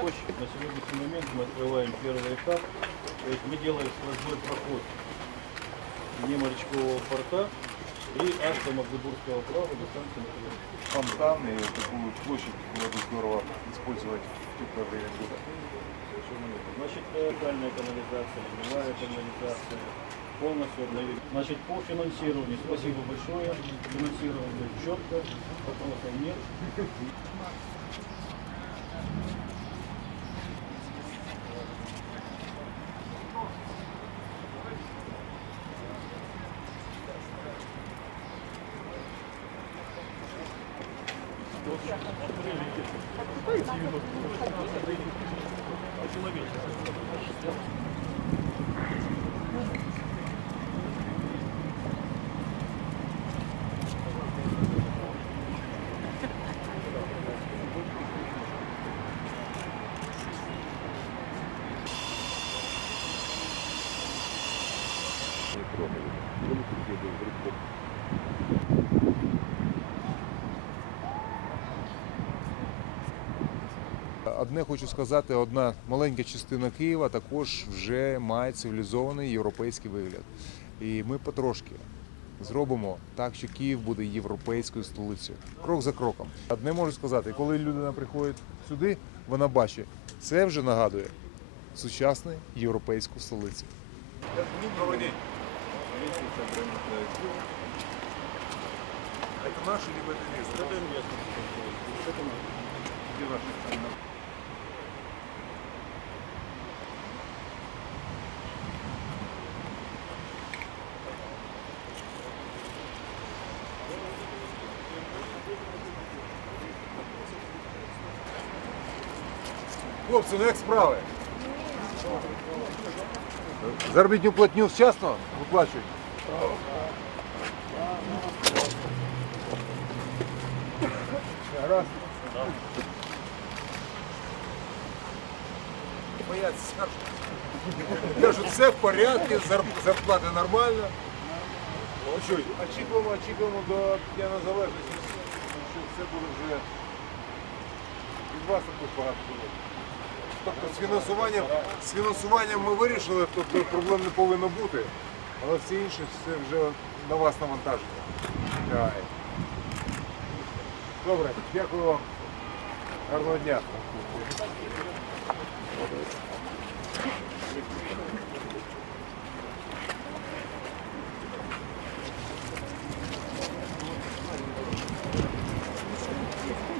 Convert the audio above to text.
площадь. На сегодняшний момент мы открываем первый этап. То есть мы делаем сквозной проход не морячкового порта и аж до Магдебургского права до станции Магдебург. фонтан и такую площадь было бы здорово использовать в теплое время года. Значит, локальная канализация, ливневая канализация, полностью обновили. Значит, по финансированию, спасибо большое. Финансирование четко, вопросов нет. Вони тут є до Одне хочу сказати, одна маленька частина Києва також вже має цивілізований європейський вигляд. І ми потрошки зробимо так, що Київ буде європейською столицею. Крок за кроком. Одне можу сказати, коли людина приходить сюди, вона бачить, це вже нагадує сучасну європейську столицю. Это наши либо это Это инвестор. Это мы. Хлопці, ну як справи? Заробітну платню вчасно виплачують? Бояться скажуть. Кажуть, все в порядку, зар- зарплата нормальна. Ну очікуємо, очікуємо до Дня Незалежності, що все буде вже від вас також багато залежить. Тобто з фінансуванням, з фінансуванням ми вирішили, тобто проблем не повинно бути, але все інше це вже на вас навантаження. Добре, дякую вам. Гарного дня.